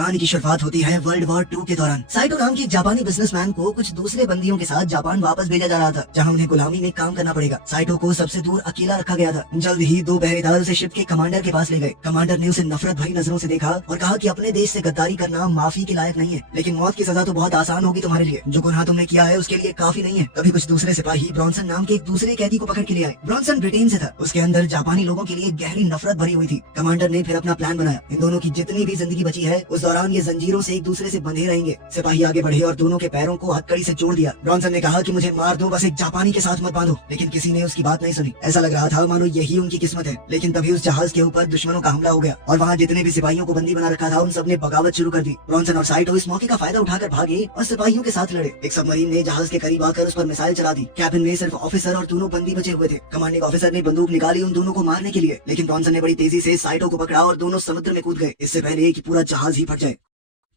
कहानी की शुरुआत होती है वर्ल्ड वॉर 2 के दौरान। साइटो नाम के एक जापानी बिजनेसमैन को कुछ दूसरे बंदियों के साथ जापान वापस भेजा जा रहा था, जहां उन्हें गुलामी में काम करना पड़ेगा। साइटो को सबसे दूर अकेला रखा गया था। जल्द ही 2 पहरेदार उसे शिप के कमांडर के पास ले गए। कमांडर ने उसे नफरत भरी नजरों से देखा और कहा कि अपने देश से गद्दारी करना माफी के लायक नहीं है, लेकिन मौत की सजा तो बहुत आसान होगी तुम्हारे लिए। जो गुनाह तुमने किया है उसके लिए काफी नहीं है। तभी कुछ दूसरे सिपाही ब्रॉन्सन नाम के एक दूसरे कैदी को पकड़ के ले आए। ब्रॉन्सन ब्रिटेन से था। उसके अंदर जापानी लोगों के लिए गहरी नफरत भरी हुई थी। कमांडर ने फिर अपना प्लान बनाया। इन दोनों की जितनी भी जिंदगी बची है उस दौरान ये जंजीरों से एक दूसरे से बंधे रहेंगे। सिपाही आगे बढ़े और दोनों के पैरों को हथकड़ी से जोड़ दिया। ब्रॉन्सन ने कहा कि मुझे मार दो, बस एक जापानी के साथ मत बांधो, लेकिन किसी ने उसकी बात नहीं सुनी। ऐसा लग रहा था मानो यही उनकी किस्मत है। लेकिन तभी उस जहाज के ऊपर दुश्मनों का हमला हो गया और वहाँ जितने भी सिपाहियों को बंदी बना रखा था उन सबने बगावत शुरू कर दी। ब्रॉन्सन और साइटो इस मौके का फायदा उठाकर भागे और सिपाहियों के साथ लड़े। एक सबमरीन ने जहाज के करीब आकर उस पर मिसाइल चला दी। कैबिन में सिर्फ ऑफिसर और दोनों बंदी बचे हुए थे। कमांडिंग ऑफिसर ने बंदूक निकाली उन दोनों को मारने के लिए, लेकिन ब्रॉन्सन ने बड़ी तेजी से साइटो को पकड़ा और दोनों समुद्र में कूद गए, इससे पहले कि पूरा जहाज ही फट जाए।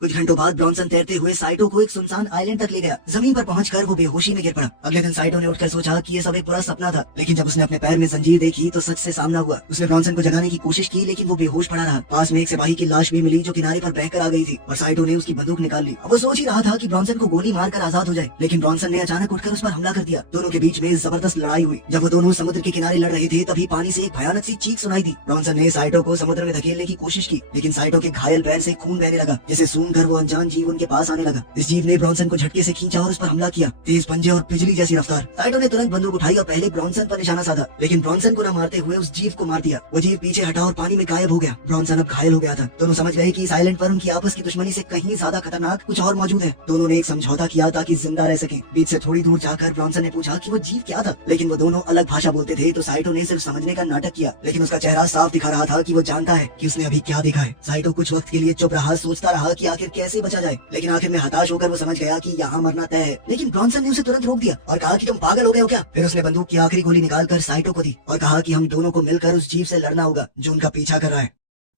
कुछ घंटों बाद ब्रॉन्सन तैरते हुए साइटो को एक सुनसान आइलैंड तक ले गया। जमीन पर पहुंचकर वो बेहोशी में गिर पड़ा। अगले दिन साइटो ने उठकर सोचा कि ये सब एक पूरा सपना था, लेकिन जब उसने अपने पैर में जंजीर देखी तो सच से सामना हुआ। उसने ब्रॉन्सन को जगाने की कोशिश की, लेकिन वो बेहोश पड़ा रहा। पास में एक सिपाही की लाश भी मिली जो किनारे पर बहकर आ गई थी और साइटो ने उसकी बंदूक निकाल ली। अब वो सोच ही रहा था कि ब्रॉन्सन को गोली मारकर आजाद हो जाए, लेकिन ब्रॉन्सन ने अचानक उठकर उस पर हमला कर दिया। दोनों के बीच में जबरदस्त लड़ाई हुई। जब वो दोनों समुद्र के किनारे लड़ रहे थे तभी पानी से एक भयानक सी चीख सुनाई दी। ब्रॉन्सन ने साइटो को समुद्र में धकेलने की कोशिश की, लेकिन साइटो के घायल पैर से खून बहने लगा, जिसे सूंघकर वो अनजान जीव उनके पास आने लगा। इस जीव ने ब्रॉन्सन को झटके से खींचा और उस पर हमला किया। तेज पंजे और बिजली जैसी रफ्तार। साइटो ने तुरंत बंदूक उठाई और पहले ब्रॉन्सन पर निशाना साधा, लेकिन ब्रॉन्सन को न मारते हुए उस जीव को मार दिया। वो जीव पीछे हटा और पानी में गायब हो गया। ब्रॉन्सन अब घायल हो गया था। दोनों समझ गए कि इस आइलैंड पर उनकी आपस की दुश्मनी से कहीं ज्यादा खतरनाक कुछ और मौजूद है। दोनों ने एक समझौता किया ताकि जिंदा रह सके। बीच से थोड़ी दूर जाकर ब्रॉन्सन ने पूछा कि वो जीव क्या था, लेकिन वो दोनों अलग भाषा बोलते थे, तो साइटो ने सिर्फ समझने का नाटक किया, लेकिन उसका चेहरा साफ दिखा रहा था कि वो जानता है कि उसने अभी क्या देखा है। साइटो कुछ वक्त के लिए चुप रहा, सोचता रहा कि आखिर कैसे बचा जाए, लेकिन आखिर में हताश होकर वो समझ गया कि यहाँ मरना तय है। लेकिन ब्रॉन्सन ने उसे तुरंत रोक दिया और कहा कि तुम पागल हो गए हो क्या। फिर उसने बंदूक की आखिरी गोली निकालकर साइटो को दी और कहा कि हम दोनों को मिलकर उस जीव से लड़ना होगा जो उनका पीछा कर रहा है।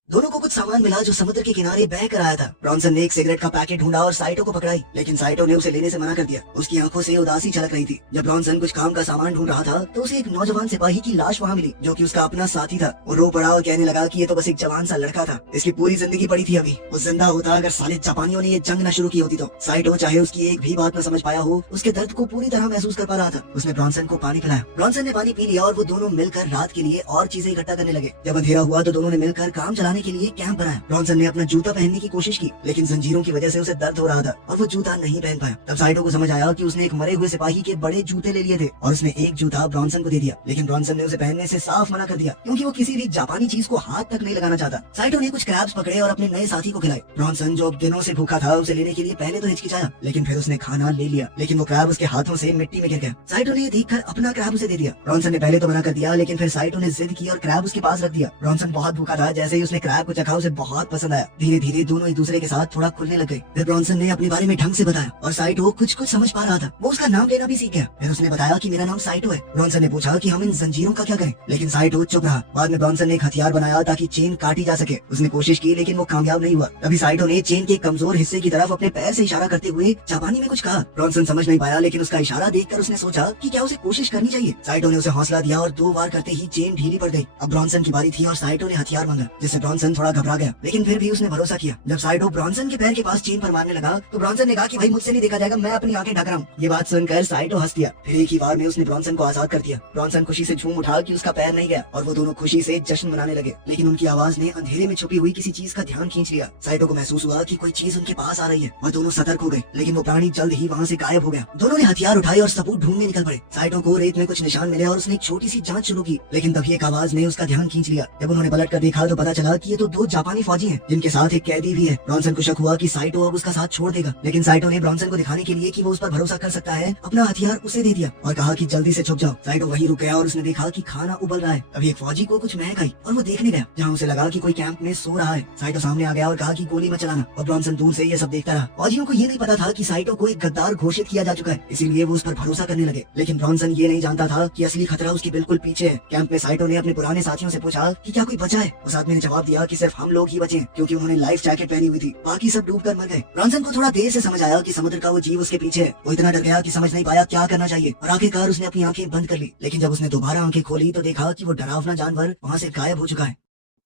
दोनों को कुछ सामान मिला जो समुद्र के किनारे बह कर आया था। ब्रॉन्सन ने एक सिगरेट का पैकेट ढूंढा और साइटो को पकड़ाई, लेकिन साइटो ने उसे लेने से मना कर दिया। उसकी आंखों से उदासी झलक रही थी। जब ब्रॉन्सन कुछ काम का सामान ढूंढ रहा था तो उसे एक नौजवान सिपाही की लाश वहाँ मिली, जो कि उसका अपना साथी था। वो रो पड़ा और कहने लगा कि ये तो बस एक जवान सा लड़का था, इसकी पूरी जिंदगी पड़ी थी अभी। वो जिंदा होता अगर साले जापानियों ने ये जंग न शुरू की होती तो। साइटो चाहे उसकी एक भी बात न समझ पाया हो, उसके दर्द को पूरी तरह महसूस कर पा रहा था। उसने ब्रॉन्सन को पानी पिलाया। ब्रॉन्सन ने पानी पी लिया और वो दोनों मिलकर रात के लिए और चीजें इकट्ठा करने लगे। जब अंधेरा हुआ तो दोनों ने मिलकर काम चलाने के लिए कैंप बनाया। ब्रॉन्सन ने अपना जूता पहनने की कोशिश की, लेकिन जंजीरों की वजह से उसे दर्द हो रहा था और वो जूता नहीं पहन पाया। तब साइटो को समझ आया कि उसने एक मरे हुए सिपाही के बड़े जूते ले लिए थे और उसने एक जूता ब्रॉन्सन को दे दिया, लेकिन ब्रॉन्सन ने उसे पहनने से साफ मना कर दिया, क्योंकि वो किसी भी जापानी चीज को हाथ तक नहीं लगाना चाहता। साइटो ने कुछ क्रैब्स पकड़े और अपने नए साथी को खिलाए। ब्रॉन्सन जो दिनों से भूखा था उसे लेने के लिए पहले तो हिचकिचाया, लेकिन फिर उसने खाना ले लिया, लेकिन वो क्रैब उसके हाथों से मिट्टी में गिर गया। साइटो ने देखकर अपना क्रैब उसे दे दिया। ब्रॉन्सन ने पहले तो मना कर दिया, लेकिन फिर साइटो ने जिद की और क्रैब उसके पास रख दिया। ब्रॉन्सन बहुत भूखा था। जैसे ही उसने क्रैब को चखा उसे बहुत पसंद आया। धीरे धीरे दोनों एक दूसरे के साथ थोड़ा खुलने लग गए। फिर ब्रॉन्सन ने अपने बारे में ढंग से बताया और साइटो कुछ कुछ समझ पा रहा था। वो उसका नाम लेना भी सीख गया। फिर उसने बताया कि मेरा नाम साइटो है। ब्रॉन्सन ने पूछा कि हम इन जंजीरों का क्या करें, लेकिन साइटो चुप रहा। बाद में ब्रॉन्सन ने एक हथियार बनाया ताकि चेन काटी जा सके। उसने कोशिश की, लेकिन वो कामयाब नहीं हुआ। तभी साइटो ने चेन के कमजोर हिस्से की तरफ अपने पैर से इशारा करते हुए जापानी में कुछ कहा। ब्रॉन्सन समझ नहीं पाया, लेकिन उसका इशारा देखकर उसने सोचा कि क्या उसे कोशिश करनी चाहिए। साइटो ने उसे हौसला दिया और 2 बार करते ही चेन ढीली पड़ गई। अब ब्रॉन्सन की बारी थी और साइटो ने हथियार मांगा, जिससे ब्रॉन्सन थोड़ा घबरा गया, लेकिन फिर भी उसने भरोसा किया। जब साइटो ब्रॉन्सन के पैर के पास चेन पर मारने लगा तो ब्रॉन्सन ने कहा कि भाई मुझसे नहीं देखा जाएगा, मैं अपनी आंखें ढक रहा हूँ। ये बात सुनकर साइटो हंस दिया। फिर एक ही बार में उसने ब्रॉन्सन को आजाद कर दिया। ब्रॉन्सन खुशी से झूम उठा कि उसका पैर नहीं गया और वो दोनों खुशी से जश्न मनाने लगे, लेकिन उनकी आवाज ने अंधेरे में छुपी हुई किसी चीज का ध्यान खींच लिया। साइटो को महसूस हुआ कि कोई चीज उनके पास आ रही है और दोनों सतर्क हो गए, लेकिन वो प्राणी जल्द ही वहाँ से गायब हो गया। दोनों ने हथियार उठाए और सबूत ढूंढने निकल पड़े। साइटो को रेत में कुछ निशान मिले और उसने एक छोटी सी जांच शुरू की, लेकिन तभी एक आवाज ने उसका ध्यान खींच लिया। जब उन्होंने पलट कर देखा तो पता चला कि ये तो 2 जापानी फौजी हैं, जिनके साथ एक कैदी भी है। ब्रॉन्सन को शक हुआ कि साइटो अब उसका साथ छोड़ देगा, लेकिन साइटो ने ब्रॉन्सन को दिखाने के लिए कि वो उस पर भरोसा कर सकता है अपना हथियार उसे दे दिया और कहा कि जल्दी से छुप जाओ। साइटो वहीं रुक गया और उसने देखा कि खाना उबल रहा है। अभी एक फौजी को कुछ महक आई और वो देखने गया, जहाँ उसे लगा कि कोई कैंप में सो रहा है। साइटो सामने आ गया और कहा कि गोली मत चलाना, और ब्रॉन्सन दूर से ये सब देखता रहा। फौजियों को ये नहीं पता था कि साइटो को एक गद्दार घोषित किया जा चुका है, इसीलिए वो उस पर भरोसा करने लगे। लेकिन ब्रॉन्सन ये नहीं जानता था कि असली खतरा उसके बिल्कुल पीछे है। कैंप में साइटो ने अपने पुराने साथियों से पूछा कि क्या कोई बचा है। उस आदमी ने जवाब दिया कि सिर्फ हम लोग ही बचे, क्योंकि उन्होंने लाइफ जैकेट पहनी हुई थी, बाकी सब डूब कर मर गए। ब्रॉन्सन को थोड़ा देर से समझ आया कि समुद्र का वो जीव उसके पीछे है। वो इतना डर गया कि समझ नहीं पाया क्या करना चाहिए और आखिरकार उसने अपनी आंखें बंद कर ली। लेकिन जब उसने दोबारा आंखें खोली तो देखा कि वो डरावना जानवर वहाँ से गायब हो चुका है।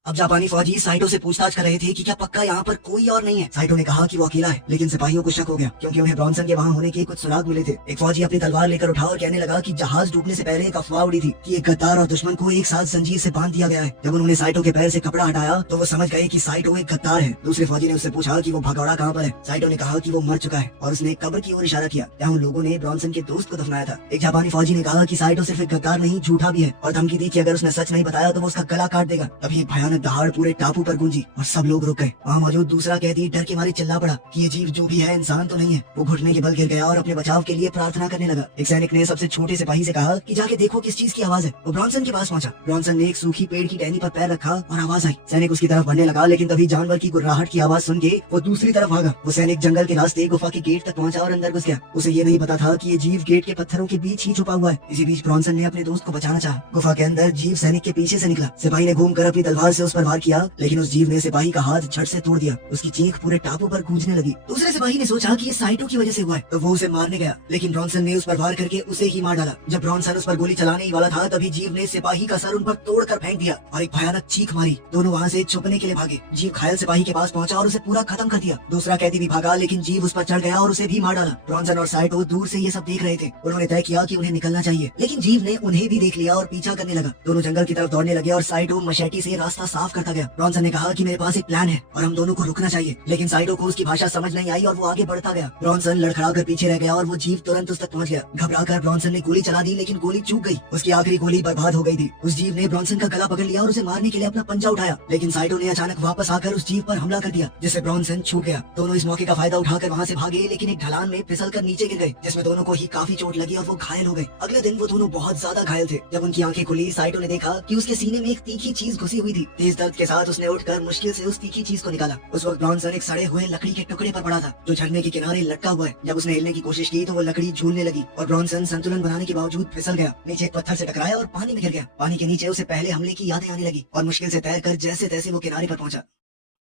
अब जापानी फौजी साइटो से पूछताछ कर रहे थे कि क्या पक्का यहाँ पर कोई और नहीं है। साइटो ने कहा कि वो अकेला है, लेकिन सिपाहियों को शक हो गया क्योंकि उन्हें ब्रॉन्सन के वहाँ होने के कुछ सुराग मिले थे। एक फौजी अपनी तलवार लेकर उठा और कहने लगा कि जहाज डूबने से पहले एक अफवाह उड़ी थी कि एक गद्दार और दुश्मन को एक साथ जंजीर से बांध दिया गया है। जब उन्होंने साइटो के पैर से कपड़ा हटाया तो वो समझ गए कि साइटो एक गद्दार है। दूसरे फौजी ने उससे पूछा कि वो भगौड़ा कहाँ पर है। साइटो ने कहा कि वो मर चुका है और उसने कब्र की ओर इशारा किया जहाँ उन लोगों ने ब्रॉन्सन के दोस्त को दफनाया था। एक जापानी फौजी ने कहा कि साइटो सिर्फ एक गद्दार नहीं, झूठा भी है और धमकी दी कि अगर उसने सच नहीं बताया तो वो उसका गला काट देगा। तभी एक भयानक दहाड़ पूरे टापू पर गूंजी और सब लोग रुक गए। वहाँ मौजूद दूसरा कैदी डर के मारे चिल्ला पड़ा कि ये जीव जो भी है इंसान तो नहीं है। वो घुटने के बल गिर गया और अपने बचाव के लिए प्रार्थना करने लगा। एक सैनिक ने सबसे छोटे सिपाही से कहा कि जाके देखो किस चीज की आवाज है। वो ब्रॉन्सन के पास पहुंचा। ब्रॉन्सन ने एक सूखी पेड़ की टहनी पर पैर रखा और आवाज आई। सैनिक उसकी तरफ बढ़ने लगा, लेकिन तभी जानवर की गुर्राहट की आवाज सुन के वो दूसरी तरफ भागा। वो सैनिक जंगल के रास्ते गुफा के गेट तक पहुंचा और अंदर घुस गया। उसे ये नहीं पता था कि ये जीव गेट के पत्थरों के बीच ही छुपा हुआ है। इसी बीच ब्रॉन्सन ने अपने दोस्त को बचाना चाहा। गुफा के अंदर जीव सैनिक के पीछे से निकला। सिपाही ने घूमकर अपनी तलवार से उस पर वार किया, लेकिन उस जीव ने सिपाही का हाथ झट से तोड़ दिया। उसकी चीख पूरे टापू पर गूंजने लगी। दूसरे सिपाही ने सोचा कि ये साइटो की वजह से हुआ है, तो वो उसे मारने गया, लेकिन ब्रॉन्सन ने उस पर वार करके उसे ही मार डाला। जब ब्रॉन्सन उस पर गोली चलाने ही वाला था तभी जीव ने सिपाही का सर उन पर तोड़कर फेंक दिया और एक भयानक चीख मारी। दोनों वहाँ से छुपने के लिए भागे। जीव घायल सिपाही के पास पहुंचा और उसे पूरा खत्म कर दिया। दूसरा कैदी भी भागा, लेकिन जीव उस पर चढ़ गया और उसे भी मार डाला। ब्रॉन्सन और साइटो दूर से ये सब देख रहे थे। उन्होंने तय किया कि उन्हें निकलना चाहिए, लेकिन जीव ने उन्हें भी देख लिया और पीछा करने लगा। दोनों जंगल की तरफ दौड़ने लगे और साइटो मशेटी से रास्ता साफ करता गया। ब्रॉन्सन ने कहा कि मेरे पास एक प्लान है और हम दोनों को रुकना चाहिए, लेकिन साइटो को उसकी भाषा समझ नहीं आई और वो आगे बढ़ता गया। ब्रॉन्सन लड़खड़ा कर पीछे रह गया और वो जीव तुरंत उस तक पहुंच गया। घबराकर ब्रॉन्सन ने गोली चला दी, लेकिन गोली चूक गई। उसकी आखिरी गोली बर्बाद हो गई थी। उस जीव ने ब्रॉन्सन का गला पकड़ लिया और उसे मारने के लिए अपना पंजा उठाया, लेकिन साइटो ने अचानक वापस आकर उस जीव पर हमला कर दिया, जिससे ब्रॉन्सन छूट गया। दोनों इस मौके का फायदा उठाकर वहाँ से भागे, लेकिन एक ढलान में फिसल कर नीचे गिर गए, जिसमें दोनों को ही काफी चोट लगी और वो घायल हो गए। अगले दिन वो दोनों बहुत ज्यादा घायल थे। जब उनकी आंखें खुली, साइटो ने देखा कि उसके सीने में एक तीखी चीज घुसी हुई थी। तेज दर्द के साथ उसने उठकर मुश्किल से उस तीखी चीज को निकाला। उस वक्त ब्रॉन्सन एक सड़े हुए लकड़ी के टुकड़े पर पड़ा था, जो झरने के किनारे लटका हुआ है। जब उसने हिलने की कोशिश की तो वो लकड़ी झूलने लगी और ब्रॉन्सन संतुलन बनाने के बावजूद फिसल गया। नीचे एक पत्थर से टकराया और पानी में गिर गया। पानी के नीचे उसे पहले हमले की यादें आने लगी और मुश्किल से तैरकर जैसे तैसे वो किनारे पर पहुंचा।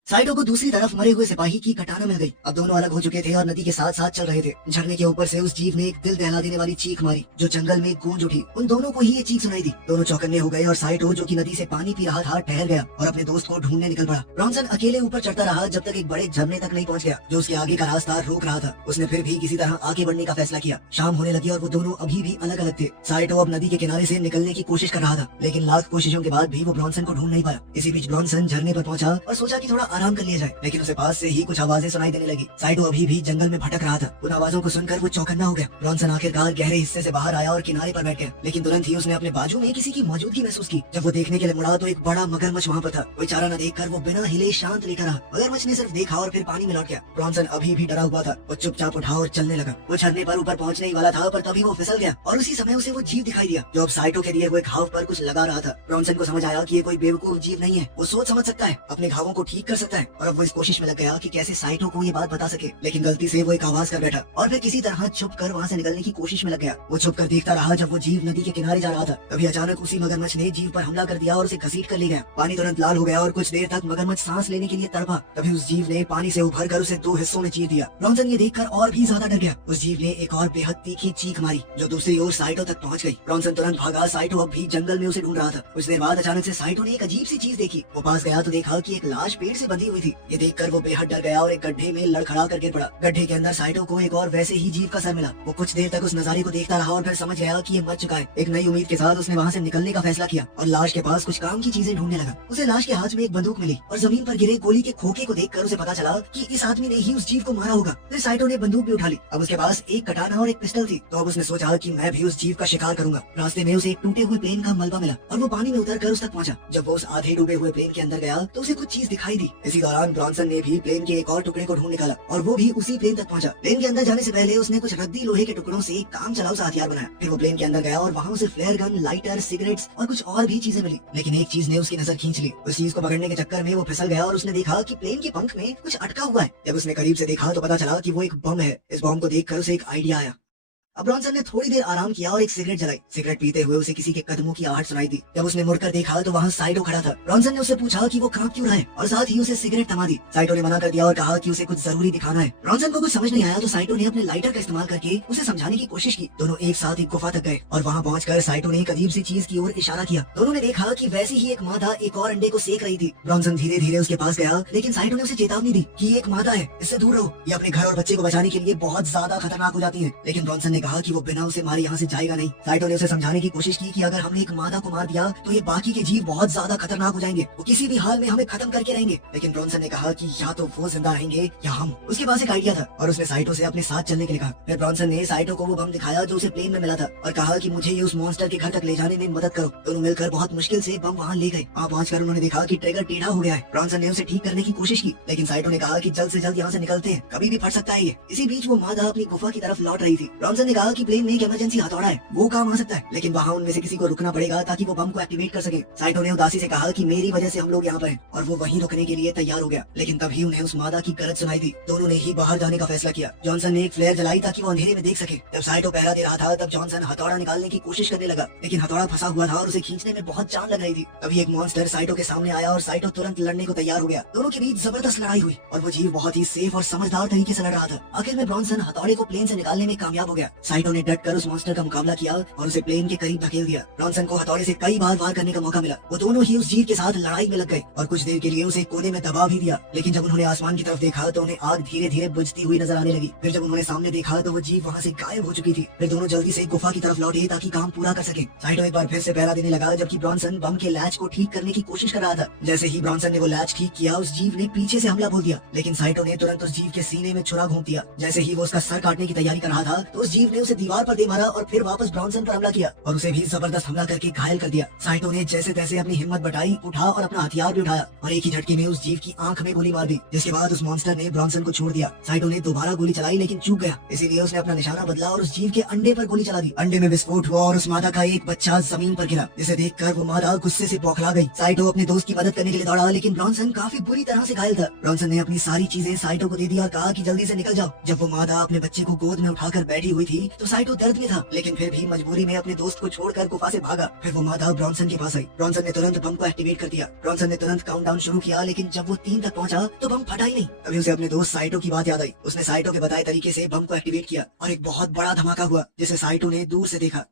साइटो को दूसरी तरफ मरे हुए सिपाही की कटाना मिल गई। अब दोनों अलग हो चुके थे और नदी के साथ साथ चल रहे थे। झरने के ऊपर से उस जीव ने एक दिल दहला देने वाली चीख मारी, जो जंगल में गूंज उठी। उन दोनों को ही ये चीख सुनाई दी। दोनों चौकन्ने हो गए और साइटो, जो कि नदी से पानी पी रहा था, ठहर गया और अपने दोस्त को ढूंढने निकल पड़ा। ब्रॉन्सन अकेले ऊपर चढ़ता रहा जब तक एक बड़े झरने तक नहीं पहुंच गया, जो उसके आगे का रास्ता रोक रहा था। उसने फिर भी किसी तरह आगे बढ़ने का फैसला किया। शाम होने लगी और वो दोनों अभी भी अलग अलग थे। साइटो अब नदी के किनारे से निकलने की कोशिश कर रहा था, लेकिन लाख कोशिशों के बाद भी वो ब्रॉन्सन को ढूंढ नहीं पाया। इसी बीच ब्रॉन्सन झरने पर पहुंचा और सोचा कि थोड़ा आराम कर लिया जाए, लेकिन उसे पास से ही कुछ आवाजें सुनाई देने लगी। साइटो अभी भी जंगल में भटक रहा था। उन आवाजों को सुनकर वो चौकन्ना हो गया। ब्रॉन्सन आखिरकार गहरे हिस्से से बाहर आया और किनारे पर बैठ गया, लेकिन तुरंत ही उसने अपने बाजू में किसी की मौजूदगी महसूस की। जब वो देखने के लिए मुड़ा तो एक बड़ा मगरमच्छ वहाँ पर था। कोई चारा न देखकर वो बिना हिले शांत लेकर रहा। मगरमच्छ ने सिर्फ देखा और फिर पानी में लौट गया। ब्रॉन्सन अभी भी डरा हुआ था। वो चुपचाप उठा और चलने लगा। वो झरने पर ऊपर पहुंचने ही वाला था, पर तभी वो फिसल गया और उसी समय उसे वो जीव दिखाई दिया, जो अब साइटो के दिए हुए घाव पर कुछ लगा रहा था। ब्रॉन्सन को समझ आया कि ये कोई बेवकूफ जीव नहीं है। वो सोच समझ सकता है, अपने घावों को ठीक कर सकता है, और अब वो इस कोशिश में लग गया कि कैसे साइटो को ये बात बता सके। लेकिन गलती से वो एक आवाज कर बैठा और फिर किसी तरह छुप कर वहाँ से निकलने की कोशिश में लग गया। वो छुप कर देखता रहा जब वो जीव नदी के किनारे जा रहा था। तभी अचानक उसी मगरमच्छ ने जीव पर हमला कर दिया और उसे घसीट कर ले गया। पानी तुरंत लाल हो गया और कुछ देर तक मगरमच्छ सांस लेने के लिए तड़पा। तभी उस जीव ने पानी से उभर कर उसे दो हिस्सों में चीर दिया। ब्रॉन्सन ये देखकर और भी ज्यादा डर गया। उस जीव ने एक और बेहद तीखी चीख मारी, जो दूसरी ओर साइटो तक पहुँच गई। ब्रॉन्सन तुरंत भागा। साइटो अब भी जंगल में उसे ढूंढ रहा था। कुछ देर बाद अचानक से साइटो ने एक अजीब सी चीज देखी। वो पास गया तो देखा कि एक लाश पेड़ से बंधी हुई थी। ये देखकर वो बेहद डर गया और एक गड्ढे में लड़खड़ा कर गिर पड़ा। गड्ढे के अंदर साइटो को एक और वैसे ही जीव का सर मिला। वो कुछ देर तक उस नजारे को देखता रहा और फिर समझ गया कि ये मर चुका है। एक नई उम्मीद के साथ उसने वहाँ से निकलने का फैसला किया और लाश के पास कुछ काम की चीजें ढूंढने लगा। उसे लाश के हाथ में एक बंदूक मिली और जमीन पर गिरे गोली के खोखे को देखकर उसे पता चला कि इस आदमी ने ही उस जीव को मारा होगा। फिर साइटो ने बंदूक भी उठा ली। अब उसके पास एक कटाना और एक पिस्टल थी, तो अब उसने सोचा कि मैं भी उस जीव का शिकार करूंगा। रास्ते में उसे एक टूटे हुए प्लेन का मलबा मिला और वो पानी में उतर कर उस तक पहुंचा। जब वो उस आधे डूबे हुए प्लेन के अंदर गया तो उसे कुछ चीज दिखाई दी। इसी दौरान ब्रॉन्सन ने भी प्लेन के एक और टुकड़े को ढूंढ निकाला और वो भी उसी प्लेन तक पहुंचा। प्लेन के अंदर जाने से पहले उसने कुछ रद्दी लोहे के टुकड़ों से काम चलाऊ सा हथियार बनाया। फिर वो प्लेन के अंदर गया और वहाँ उसे फ्लेयर गन, लाइटर, सिगरेट्स और कुछ और भी चीजें मिली। लेकिन एक चीज ने उसकी नजर खींच ली। उस चीज को पकड़ने के चक्कर में वो फिसल गया और उसने देखा कि प्लेन के पंख में कुछ अटका हुआ है। जब उसने करीब से देखा तो पता चला कि वो एक बम है। इस बम को देखकर उसे एक आइडिया आया। अब ब्रॉन्सन ने थोड़ी देर आराम किया और एक सिगरेट जलाई। सिगरेट पीते हुए उसे किसी के कदमों की आहट सुनाई दी। जब उसने मुड़कर देखा तो वहाँ साइटो खड़ा था। ब्रॉन्सन ने उससे पूछा कि वो कांप क्यों रहा है और साथ ही उसे सिगरेट थमा दी। साइटो ने मना कर दिया और कहा कि उसे कुछ जरूरी दिखाना है। ब्रॉन्सन को कुछ समझ नहीं आया तो साइटो ने अपने लाइटर का इस्तेमाल करके उसे समझाने की कोशिश की। दोनों एक साथ एक गुफा तक गए और वहाँ पहुंचकर साइटो ने एक अजीब सी चीज की ओर इशारा किया। दोनों ने देखा कि वैसी ही एक मादा एक और अंडे को सेक रही थी। ब्रॉन्सन धीरे धीरे उसके पास गया, लेकिन साइटो ने उसे चेतावनी दी कि ये एक मादा है, इससे दूर रहो, ये अपने घर और बच्चे को बचाने के लिए बहुत ज्यादा खतरनाक हो जाती है। लेकिन ब्रॉन्सन ने कहा कि वो बिना उसे मारे यहाँ से जाएगा नहीं। साइटो ने उसे समझाने की कोशिश की कि अगर हमने एक मादा को मार दिया तो ये बाकी के जीव बहुत ज्यादा खतरनाक हो जाएंगे, वो किसी भी हाल में हमें खत्म करके रहेंगे। लेकिन ब्रॉन्सन ने कहा कि या तो वो जिंदा रहेंगे या हम। उसके पास एक आइडिया था और उसने साइटो से अपने साथ चलने के लिए कहा। फिर ब्रॉन्सन ने साइटो को वो बम दिखाया जो उसे प्लेन में मिला था और कहा कि मुझे ये उस मॉन्स्टर के घर तक ले जाने में मदद करो। दोनों मिलकर बहुत मुश्किल से बम वहाँ ले गए। वहाँ पहुंचकर उन्होंने देखा कि ट्रिगर टेढ़ा हो गया है। ब्रॉन्सन ने उसे ठीक करने की कोशिश की, लेकिन साइटो ने कहा कि जल्द से जल्द यहाँ से निकलते हैं, कभी भी फट सकता है ये। इसी बीच वो मादा अपनी गुफा की तरफ लौट रही थी। ब्रॉन्सन ने कहा कि प्लेन में एक इमरजेंसी हथौड़ा है, वो काम आ सकता है, लेकिन वहाँ उनमें से किसी को रुकना पड़ेगा ताकि वो बम को एक्टिवेट कर सके। साइटो ने उदासी से कहा कि मेरी वजह से हम लोग यहाँ पर हैं, और वो वहीं रुकने के लिए तैयार हो गया। लेकिन तभी उन्हें उस मादा की गरज सुनाई दी। दोनों ने ही बाहर जाने का फैसला किया। जॉनसन ने एक फ्लेयर जलाई ताकि वो अंधेरे में देख सके। जब साइटो पहरा दे रहा था तब जॉनसन हथौड़ा निकालने की कोशिश करने लगा, लेकिन हथौड़ा फंसा हुआ था और उसे खींचने में बहुत जान लग रही थी। तभी एक मॉन्स्टर साइटो के सामने आया और साइटो तुरंत लड़ने को तैयार हो गया। दोनों के बीच जबरदस्त लड़ाई हुई और वो जीव बहुत ही सेफ और समझदार तरीके से लड़ रहा था। आखिर में ब्रॉन्सन हथौड़े को प्लेन से निकालने में कामयाब हो गया। साइटो ने डट कर उस मॉन्स्टर का मुकाबला किया और उसे प्लेन के करीब धकेल दिया। ब्रॉन्सन को हथौड़े से कई बार वार करने का मौका मिला। वो दोनों ही उस जीव के साथ लड़ाई में लग गए और कुछ देर के लिए उसे कोने में दबा भी दिया। लेकिन जब उन्होंने आसमान की तरफ देखा तो उन्हें आग धीरे धीरे बुझती हुई नजर आने लगी। फिर जब उन्होंने सामने देखा तो वो जीव वहाँ से गायब हो चुकी थी। फिर दोनों जल्दी से गुफा की तरफ लौटे ताकि काम पूरा कर सके। साइटो एक बार फिर से पहरा देने लगा, जबकि ब्रॉन्सन बम के लैच को ठीक करने की कोशिश कर रहा था। जैसे ही ब्रॉन्सन ने वो लैच ठीक किया, उस जीव ने पीछे से हमला बोल दिया, लेकिन साइटो ने तुरंत उस जीव के सीने में छुरा घोंप दिया। जैसे ही वो उसका सर काटने की तैयारी कर रहा था तो उस जीव ने उसे दीवार पर दे मारा और फिर वापस ब्रॉन्सन पर हमला किया और उसे भी जबरदस्त हमला करके घायल कर दिया। साइटो ने जैसे तैसे अपनी हिम्मत बढ़ाई, उठा और अपना हथियार भी उठाया और एक ही झटके में उस जीव की आंख में गोली मार दी, जिसके बाद उस मॉन्स्टर ने ब्रॉन्सन को छोड़ दिया। साइटो ने दोबारा गोली चलाई लेकिन चूक गया, इसीलिए उसने अपना निशाना बदला और उस जीव के अंडे पर गोली चला दी। अंडे में विस्फोट हुआ और उस मादा का एक बच्चा जमीन पर गिरा, जिसे देखकर वो मादा गुस्से से बौखला गई। साइटो अपने दोस्त की मदद करने के लिए दौड़ा, लेकिन ब्रॉन्सन काफी बुरी तरह से घायल था। ब्रॉन्सन ने अपनी सारी चीजें साइटो को दे दी और कहा कि जल्दी से निकल जाओ। जब वो मादा अपने बच्चे को गोद में उठाकर बैठी हुई थी तो साइटो दर्द में था, लेकिन फिर भी मजबूरी में अपने दोस्त को छोड़कर गुफा से भागा। फिर वो मादा ब्रॉन्सन के पास आई। ब्रॉन्सन ने तुरंत बम को एक्टिवेट कर दिया। ब्रॉन्सन ने तुरंत काउंटडाउन शुरू किया, लेकिन जब वो 3 तक पहुंचा तो बम फटा ही नहीं। तभी उसे अपने दोस्त साइटो की बात याद आई। उसने साइटो के बताए तरीके से बम को एक्टिवेट किया और एक बहुत बड़ा धमाका हुआ, जिसे साइटो ने दूर से देखा।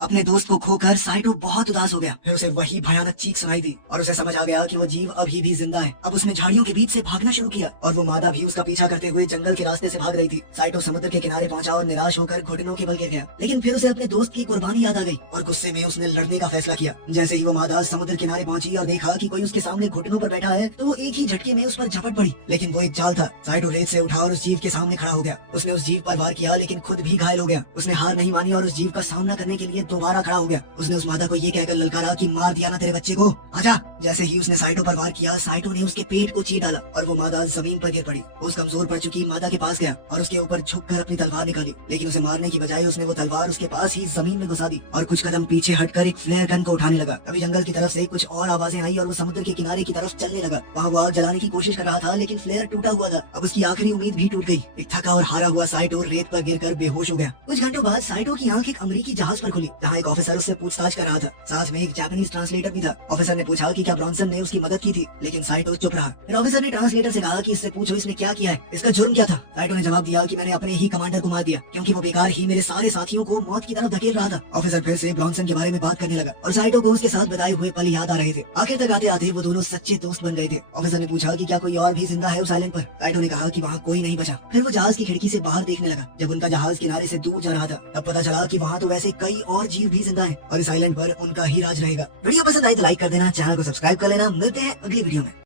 अपने दोस्त को खोकर साइटो बहुत उदास हो गया। फिर उसे वही भयानक चीख सुनाई दी और उसे समझ आ गया कि वो जीव अभी भी जिंदा है। अब उसने झाड़ियों के बीच से भागना शुरू किया और वो मादा भी उसका पीछा करते हुए जंगल के रास्ते से भाग रही थी। साइटो समुद्र के किनारे पहुंचा और निराश होकर घुटनों के बल गिर गया, लेकिन फिर उसे अपने दोस्त की कुर्बानी याद आ गई और गुस्से में उसने लड़ने का फैसला किया। जैसे ही वो मादा समुद्र किनारे पहुंची और देखा कि कोई उसके सामने घुटनों पर बैठा है तो वो एक ही झटके में उस पर झपट पड़ी, लेकिन वो एक जाल था। साइटो रेत से उठा और उस जीव के सामने खड़ा हो गया। उसने उस जीव पर वार किया, लेकिन खुद भी घायल हो गया। उसने हार नहीं मानी और उस जीव का सामना करने के लिए दोबारा खड़ा हो गया। उसने उस मादा को ये कहकर ललकारा कि मार दिया ना तेरे बच्चे को, आजा। जैसे ही उसने साइटो पर वार किया, साइटो ने उसके पेट को चीर डाला और वो मादा जमीन पर गिर पड़ी। उस कमजोर पड़ चुकी मादा के पास गया और उसके ऊपर झुककर अपनी तलवार निकाली, लेकिन उसे मारने की बजाय उसने वो तलवार उसके पास ही जमीन में घुसा दी और कुछ कदम पीछे हटकर एक फ्लेयर गन को उठाने लगा। अभी जंगल की तरफ से कुछ और आवाजें आई और वो समुद्र के किनारे की तरफ चलने लगा। वहाँ वो आग जलाने की कोशिश कर रहा था, लेकिन फ्लेयर टूटा हुआ था। अब उसकी आखिरी उम्मीद भी टूट गई। एक थका और हारा हुआ साइटो रेत पर गिरकर बेहोश हो गया। कुछ घंटों बाद साइटो की आंख एक अमेरिकी जहाज पर खुली, जहाँ एक ऑफिसर उससे पूछताछ कर रहा था। साथ में एक जापानीज ट्रांसलेटर भी था। ऑफिसर ने पूछा कि क्या ब्रॉन्सन ने उसकी मदद की थी, लेकिन साइटो चुप रहा। फिर ऑफिसर ने ट्रांसलेटर से कहा कि इससे पूछो इसने क्या किया है, इसका जुर्म क्या था। साइटो ने जवाब दिया कि मैंने अपने ही कमांडर को मार दिया, क्योंकि वो बेकार ही मेरे सारे साथियों को मौत की तरफ धकेल रहा था। ऑफिसर फिर से ब्रॉन्सन के बारे में बात करने लगा और साइटो को उसके साथ बिताए हुए पल याद आ रहे थे। आखिर तक आते आते वो दोनों सच्चे दोस्त बन गए थे। ऑफिसर ने पूछा कि क्या कोई और भी जिंदा है उस आइलैंड पर। साइटो ने कहा कि वहाँ कोई नहीं बचा। फिर वो जहाज की खिड़की से बाहर देखने लगा। जब उनका जहाज किनारे से दूर जा रहा था तब पता चला कि वहाँ तो वैसे कई और जीव भी जिंदा हैं और इस आइलैंड पर उनका ही राज रहेगा। वीडियो पसंद आई तो लाइक कर देना, चैनल को सब्सक्राइब कर लेना। मिलते हैं अगली वीडियो में।